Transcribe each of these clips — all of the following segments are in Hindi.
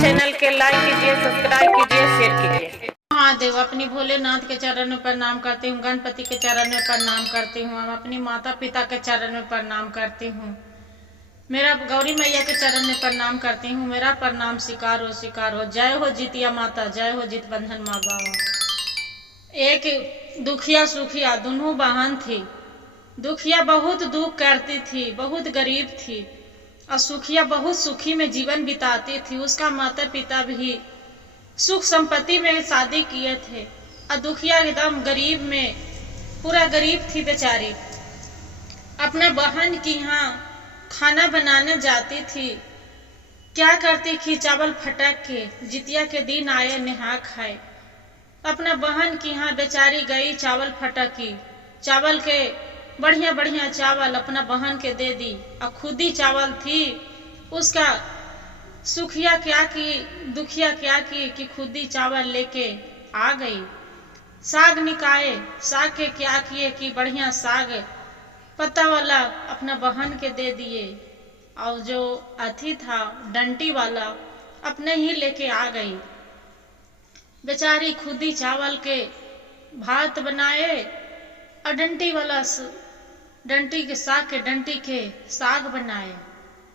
चैनल के लाइक कीजिए, सब्सक्राइब कीजिए, शेयर कीजिए। महादेव, अपनी भोलेनाथ के चरण में प्रणाम करती हूँ, गणपति के चरण में प्रणाम करती हूँ, अपनी माता पिता के चरण में प्रणाम करती हूँ, मेरा गौरी मैया के चरण में प्रणाम करती हूँ। मेरा प्रणाम स्वीकार हो, स्वीकार हो। जय हो जितिया माता, जय हो जित बंधन माँ बाबा। एक दुखिया सुखिया दोनों बहन थी। दुखिया बहुत दुख करती थी, बहुत गरीब थी, और सुखिया बहुत सुखी में जीवन बिताती थी। उसका माता पिता भी सुख संपत्ति में शादी किए थे, और दुखिया एकदम गरीब में पूरा गरीब थी बेचारी। अपना बहन की यहाँ खाना बनाने जाती थी, क्या करती थी, चावल फटक के जितिया के दिन आए नहा खाए। अपना बहन की यहाँ बेचारी गई, चावल फटकी, चावल के बढ़िया बढ़िया चावल अपना बहन के दे दी, और खुद ही चावल थी उसका। सुखिया क्या की, दुखिया क्या की कि खुद ही चावल लेके आ गई। साग निकाले, साग के क्या किए कि बढ़िया साग पत्ता वाला अपना बहन के दे दिए, और जो अथी था डंटी वाला अपने ही लेके आ गई। बेचारी खुद ही चावल के भात बनाए, और डंटी के साग बनाए,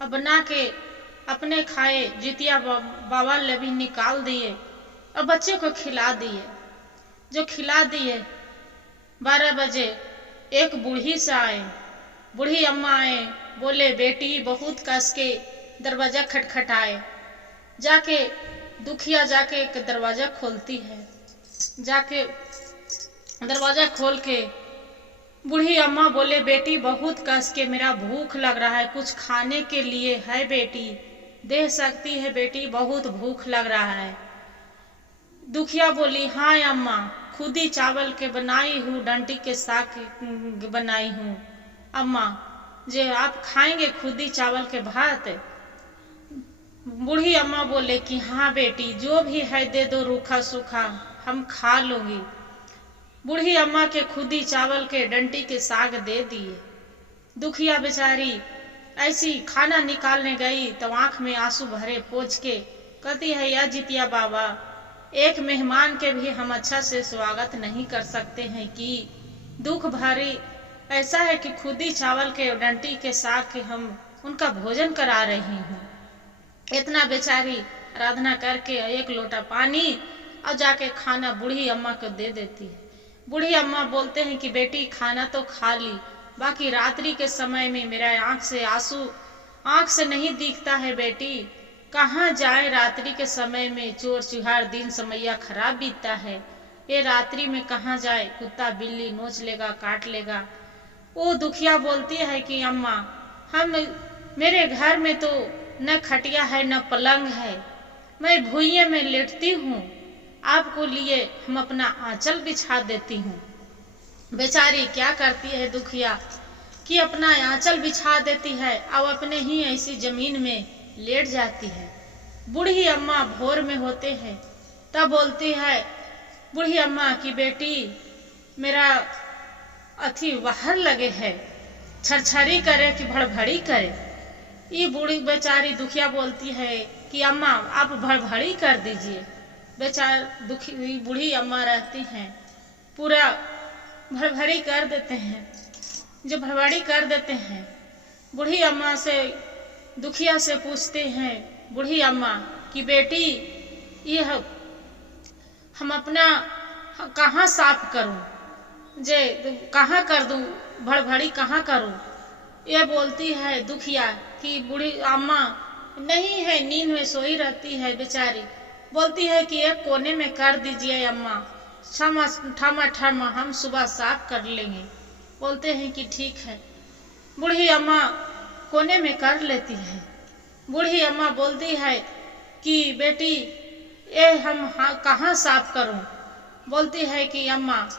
और बना के अपने खाए। जितिया बाबा ले भी निकाल दिए, और बच्चे को खिला दिए। जो खिला दिए 12 बजे एक बूढ़ी से आए, बूढ़ी अम्मा आए, बोले बेटी बहुत कस के दरवाजा खटखटाए। जाके दुखिया जाके एक दरवाजा खोलती है, जाके दरवाजा खोल के बूढ़ी अम्मा बोले बेटी बहुत कस के मेरा भूख लग रहा है, कुछ खाने के लिए है बेटी, दे सकती है बेटी, बहुत भूख लग रहा है। दुखिया बोली हाँ अम्मा, खुद ही चावल के बनाई हूँ, डंटी के साग बनाई हूँ अम्मा, जे आप खाएंगे खुद ही चावल के भात। बूढ़ी अम्मा बोले कि हाँ बेटी जो भी है दे दो, रूखा सूखा हम खा लूंगी। बूढ़ी अम्मा के खुद ही चावल के डंटी के साग दे दिए। दुखिया बेचारी ऐसी खाना निकालने गई तो आंख में आंसू भरे पोंछ के कहती है या जितिया बाबा, एक मेहमान के भी हम अच्छा से स्वागत नहीं कर सकते हैं कि दुख भारी ऐसा है कि खुद ही चावल के डंटी के साग के हम उनका भोजन करा रही हूँ। इतना बेचारी आराधना करके एक लोटा पानी और जाके खाना बूढ़ी अम्मा को दे देती है। बूढ़ी अम्मा बोलते हैं कि बेटी खाना तो खा ली, बाकी रात्रि के समय में मेरा आंख से आंसू आंख से नहीं दिखता है बेटी, कहाँ जाए रात्रि के समय में, चोर चुहार दिन समैया खराब बीतता है, ये रात्रि में कहाँ जाए, कुत्ता बिल्ली नोच लेगा काट लेगा। वो दुखिया बोलती है कि अम्मा मेरे घर में तो न खटिया है न पलंग है, मैं भुइये में लेटती हूँ, आपको लिए हम अपना आंचल बिछा देती हूँ। बेचारी क्या करती है दुखिया कि अपना आंचल बिछा देती है और अपने ही ऐसी जमीन में लेट जाती है। बूढ़ी अम्मा भोर में होते हैं तब बोलती है बूढ़ी अम्मा की बेटी मेरा अथी बाहर लगे है, छरछरी करे कि भड़भड़ी करे। ये बूढ़ी बेचारी दुखिया बोलती है कि अम्मा आप भड़भड़ी कर दीजिए। बेचार दुखी बूढ़ी अम्मा रहती हैं, पूरा भड़भड़ी कर देते हैं। जो भड़बड़ी कर देते हैं, बूढ़ी अम्मा से दुखिया से पूछते हैं बूढ़ी अम्मा कि बेटी ये हम अपना कहाँ साफ करूं, जे कहाँ कर दूं, भड़भड़ी कहाँ करूं। ये बोलती है दुखिया कि बूढ़ी अम्मा नहीं है, नींद में सोई रहती है बेचारी। बोलती है कि एक कोने में कर दीजिए अम्मा, ठमा ठमा हम सुबह साफ कर लेंगे। बोलते हैं कि ठीक है। बूढ़ी अम्मा कोने में कर लेती है। बूढ़ी अम्मा बोलती है कि बेटी ये हम कहाँ साफ करूं। बोलती है कि अम्मा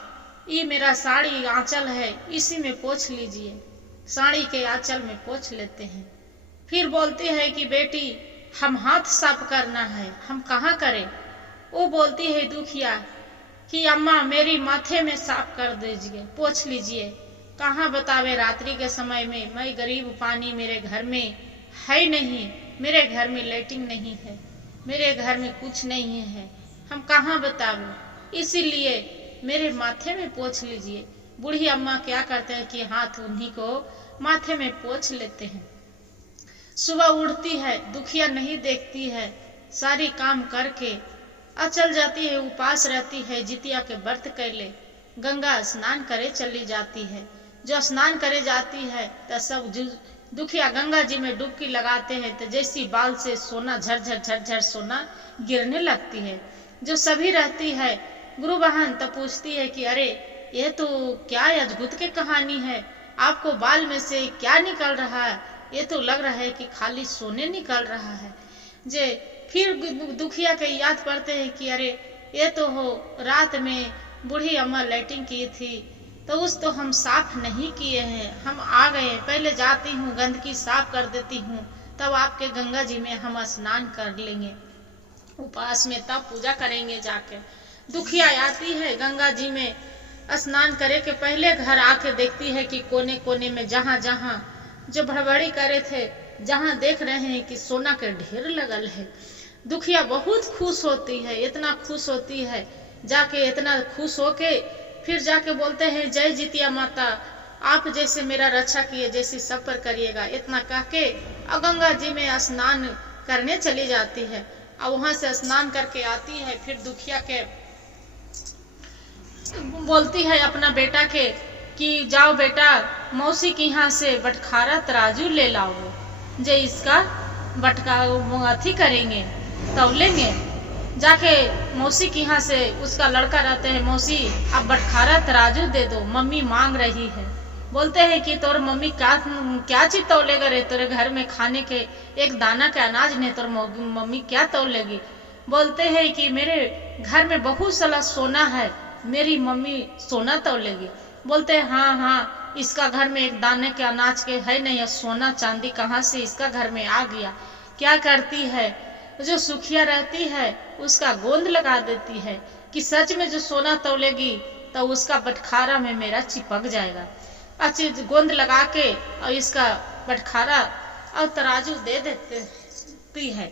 ये मेरा साड़ी आंचल है, इसी में पोंछ लीजिए। साड़ी के आंचल में पोंछ लेते हैं। फिर बोलती है कि बेटी हम हाथ साफ करना है, हम कहाँ करें। वो बोलती है दुखिया कि अम्मा मेरी माथे में साफ कर दीजिए, पोंछ लीजिए। कहाँ बतावे रात्रि के समय में, मैं गरीब पानी मेरे घर में है नहीं, मेरे घर में लाइटिंग नहीं है, मेरे घर में कुछ नहीं है, हम कहाँ बतावें, इसीलिए मेरे माथे में पोंछ लीजिए। बूढ़ी अम्मा क्या करते हैं कि हाथ उन्हीं को माथे में पोंछ लेते हैं। सुबह उठती है, दुखिया नहीं देखती है, सारी काम करके चल जाती है, उपास रहती है, जितिया के व्रत कैले गंगा स्नान करे चली जाती है। जो स्नान करे जाती है तो सब दुखिया गंगा जी में डुबकी लगाते हैं, तो जैसी बाल से सोना झरझर झरझर सोना गिरने लगती है। जो सभी रहती है गुरु बहन तो पूछती है कि अरे ये तो क्या अद्भुत की कहानी है, आपको बाल में से क्या निकल रहा है, ये तो लग रहा है कि खाली सोने निकल रहा है। जे फिर दुखिया के याद पड़ते हैं कि अरे ये तो हो रात में बूढ़ी अम्मा लाइटिंग की थी, तो उस तो हम साफ नहीं किए हैं, हम आ गए, पहले जाती हूँ गंदगी साफ कर देती हूँ, तब आपके गंगा जी में हम स्नान कर लेंगे, उपास में तब पूजा करेंगे जाके। दुखिया आती है गंगा जी में स्नान करे के पहले घर आके देखती है कि कोने कोने में जहाँ जहाँ जो भड़बड़ी करे थे, जहाँ देख रहे हैं कि सोना के ढेर लगल है। दुखिया बहुत खुश होती है, इतना खुश होती है, जाके इतना खुश होके फिर जाके बोलते हैं जय जितिया माता, आप जैसे मेरा रक्षा किए जैसे सब पर करिएगा। इतना कह के और गंगा जी में स्नान करने चली जाती है और वहां से स्नान करके आती है। फिर दुखिया के बोलती है अपना बेटा के कि जाओ बेटा मौसी के यहाँ से बटखारा तराजू ले लाओ, जे इसका बटका अथी करेंगे तौलेंगे। जाके मौसी के यहाँ से उसका लड़का रहते हैं, मौसी आप बटखारा तराजू दे दो, मम्मी मांग रही है। बोलते हैं कि तोर मम्मी क्या चीज तौलेगा रे, तेरे घर में खाने के एक दाना के अनाज नहीं, तोर मम्मी क्या तौलेगी। बोलते हैं कि मेरे घर में बहुत सारा सोना है, मेरी मम्मी सोना तौलेगी। बोलते हैं हाँ हाँ, इसका घर में एक दाने के अनाज के है नहीं, सोना चांदी कहाँ से इसका घर में आ गया। क्या करती है, जो सुखिया रहती है उसका गोंद लगा देती है कि सच में जो सोना तौलेगी तो उसका बटखारा में मेरा चिपक जाएगा। अच्छी गोंद लगा के और इसका बटखारा और तराजू दे देती है।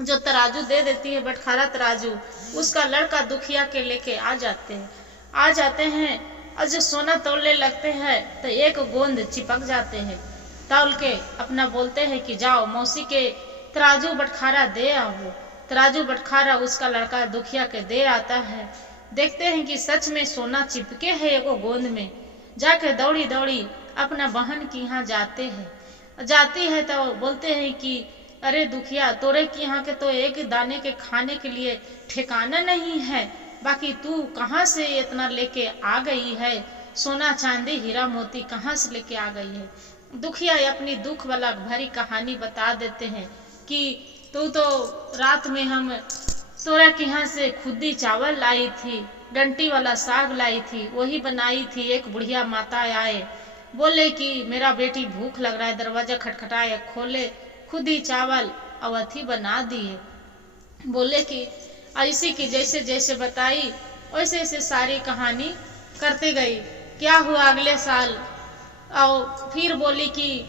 जो तराजू दे देती है बटखारा तराजू, उसका लड़का दुखिया के लेके आ जाते हैं और जो सोना तौलने लगते हैं तो एक गोंद चिपक जाते हैं। तौल के अपना बोलते हैं कि जाओ मौसी के तराजू बटखारा दे आओ। तराजू बटखारा उसका लड़का दुखिया के दे आता है। देखते हैं कि सच में सोना चिपके है एगो गोंद में। जाके दौड़ी दौड़ी अपना बहन के यहाँ जाती है तो बोलते हैं कि अरे दुखिया तोरे के यहाँ के तो एक दाने के खाने के लिए ठिकाना नहीं है, बाकी तू कहाँ से इतना लेके आ गई है, सोना चांदी हीरा मोती कहाँ से लेके आ गई है। दुखिया अपनी दुख वाला भरी कहानी बता देते हैं कि तू तो रात में हम तोरा के यहाँ से खुदी चावल लाई थी, डंटी वाला साग लाई थी, वही बनाई थी। एक बुढ़िया माता आए, बोले कि मेरा बेटी भूख लग रहा है, दरवाजा खटखटाए, खोले खुदी चावल और अथी बना दिए। बोले कि ऐसी की जैसे जैसे बताई वैसे वैसे सारी कहानी करते गई। क्या हुआ अगले साल, और फिर बोली कि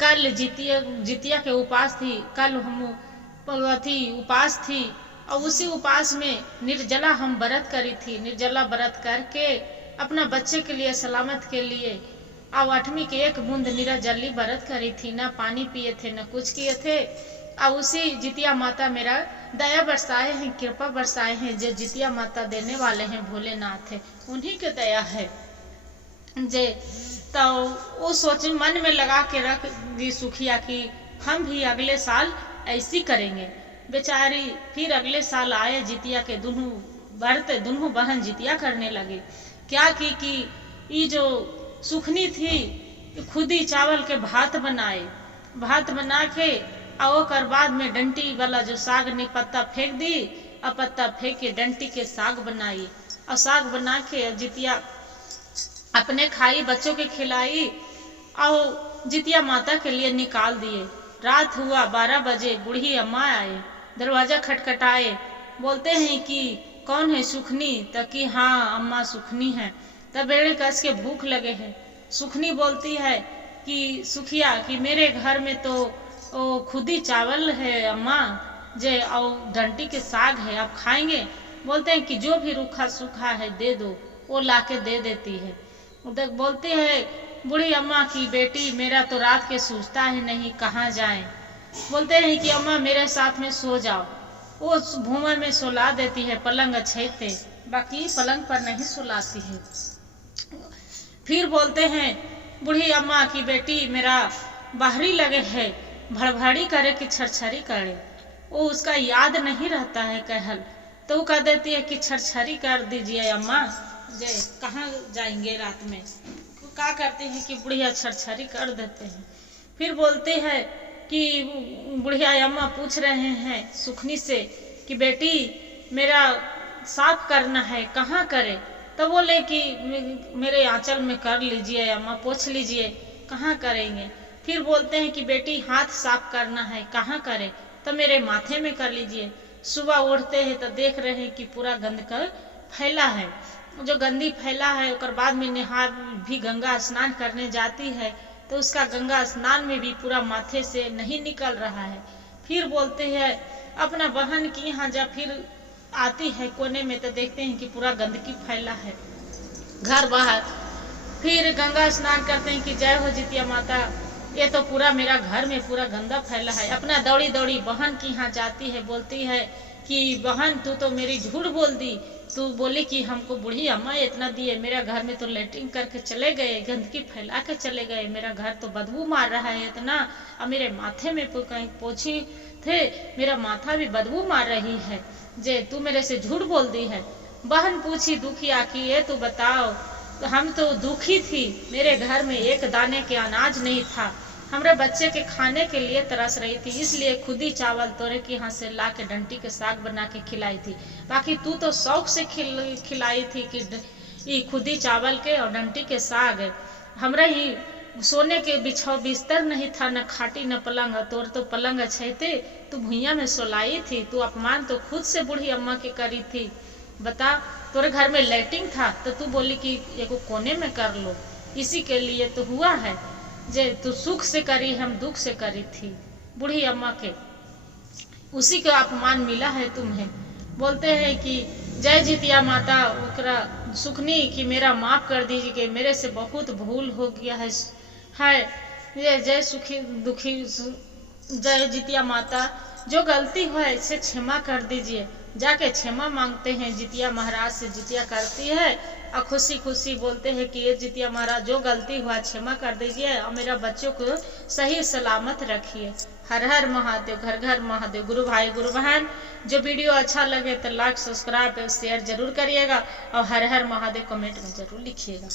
कल जितिया के उपास थी, कल हम अथी उपास थी और उसी उपास में निर्जला हम व्रत करी थी। निर्जला व्रत करके अपना बच्चे के लिए सलामत के लिए और 8वीं के एक बूंद निर्जली व्रत करी थी, ना पानी पिए थे न कुछ किए थे। और उसी जितिया माता मेरा दया बरसाए हैं, कृपा बरसाए हैं। जो जितिया माता देने वाले हैं भोलेनाथ है, उन्हीं के दया है। जे तो वो सोच मन में लगा के रख दी सुखिया कि हम भी अगले साल ऐसी करेंगे। बेचारी फिर अगले साल आए, जितिया के दोनों बहन जितिया करने लगे। क्या की कि ये जो सुखनी थी खुदी चावल के भात बना के और बाद में डंटी वाला जो साग ने पत्ता फेंक दी और पत्ता फेंक के डंटी के साग बनाई और साग बना के जितिया अपने खाई, बच्चों के खिलाई और जितिया माता के लिए निकाल दिए। रात हुआ 12 बजे, बूढ़ी अम्मा आए, दरवाजा खटखटाए, बोलते हैं कि कौन है सुखनी, तो कि हाँ अम्मा सुखनी है। तब बेड़े कस के भूख लगे हैं। सुखनी बोलती है कि सुखिया कि मेरे घर में तो ओ खुदी चावल है अम्मा जे और डंटी के साग है, आप खाएंगे? बोलते हैं कि जो भी रूखा सूखा है दे दो, वो लाके दे देती है। उधर बोलते हैं बूढ़ी अम्मा की बेटी मेरा तो रात के सूझता है नहीं, कहाँ जाएं। बोलते हैं कि अम्मा मेरे साथ में सो जाओ, वो भूमर में सुला देती है, पलंग अच्छे बाकी पलंग पर नहीं सुलाती है। फिर बोलते हैं बूढ़ी अम्मा की बेटी मेरा बाहरी लगे है, भड़भड़ी करे कि छरछरी करे, वो उसका याद नहीं रहता है कहल, तो वो कह देती है कि छरछरी कर दीजिए अम्मा, जे कहाँ जाएंगे रात में। क्या करते हैं कि बुढ़िया छरछरी कर देते हैं। फिर बोलते हैं कि बुढ़िया अम्मा पूछ रहे हैं सुखनी से कि बेटी मेरा साफ करना है, कहाँ करे? तो बोले कि मेरे आंचल में कर लीजिए अम्मा, पोंछ लीजिए, कहाँ करेंगे? फिर बोलते हैं कि बेटी हाथ साफ करना है, कहाँ करे? तो मेरे माथे में कर लीजिए। सुबह उठते हैं तो देख रहे हैं कि पूरा गंद का फैला है, जो गंदी फैला है उसके बाद में नहा भी गंगा स्नान करने जाती है तो उसका गंगा स्नान में भी पूरा माथे से नहीं निकल रहा है। फिर बोलते हैं अपना बहन की यहाँ जब फिर आती है कोने में तो देखते हैं कि पूरा गंदगी फैला है घर बाहर। फिर गंगा स्नान करते हैं कि जय हो जितिया माता, ये तो पूरा मेरा घर में पूरा गंदा फैला है। अपना दौड़ी दौड़ी बहन की यहाँ जाती है, बोलती है कि बहन तू तो मेरी झूठ बोल दी, तू बोली कि हमको बूढ़ी अम्मा इतना दिए, मेरा घर में तो लेटरिन करके चले गए, गंदगी फैला के चले गए, मेरा घर तो बदबू मार रहा है इतना, और मेरे माथे में कहीं पोछी थे, मेरा माथा भी बदबू मार रही है, जे तू मेरे से झूठ बोल दी है। बहन पूछी दुखिया कि ये तू बताओ, तो हम तो दुखी थी, मेरे घर में एक दाने के अनाज नहीं था, हमारे बच्चे के खाने के लिए तरस रही थी, इसलिए खुदी चावल तोरे के यहाँ से ला के डंटी के साग बना के खिलाई थी। बाकी तू तो शौक से खिलाई थी कि ये खुदी चावल के और डंटी के साग, हमरा ही सोने के बिस्तर नहीं था, न खाटी न पलंग, तोर तो पलंग अच्छे थे, तू भुइया में सोलाई थी, तू अपमान तो खुद से बूढ़ी अम्मा की करी थी। बता तोरे घर में लेटरिन था तो तू बोली कि एगो कोने में कर लो, इसी के लिए तो हुआ है, जे तू सुख से करी हम दुख से करी थी बूढ़ी अम्मा के, उसी का अपमान मिला है तुम्हें। बोलते हैं कि जय जितिया माता ओकरा सुखनी कि मेरा माफ कर दीजिए कि मेरे से बहुत भूल हो गया है ये जय सुखी दुखी जय जितिया माता, जो गलती हो इसे क्षमा कर दीजिए। जाके क्षमा मांगते हैं जितिया महाराज से, जितिया करती है और खुशी खुशी बोलते हैं कि ये जितिया महाराज जो गलती हुआ क्षमा कर दीजिए और मेरा बच्चों को सही सलामत रखिए। हर हर महादेव, घर घर महादेव। गुरु भाई गुरु बहन, जो वीडियो अच्छा लगे तो लाइक सब्सक्राइब शेयर जरूर करिएगा और हर हर महादेव कमेंट में जरूर लिखिएगा।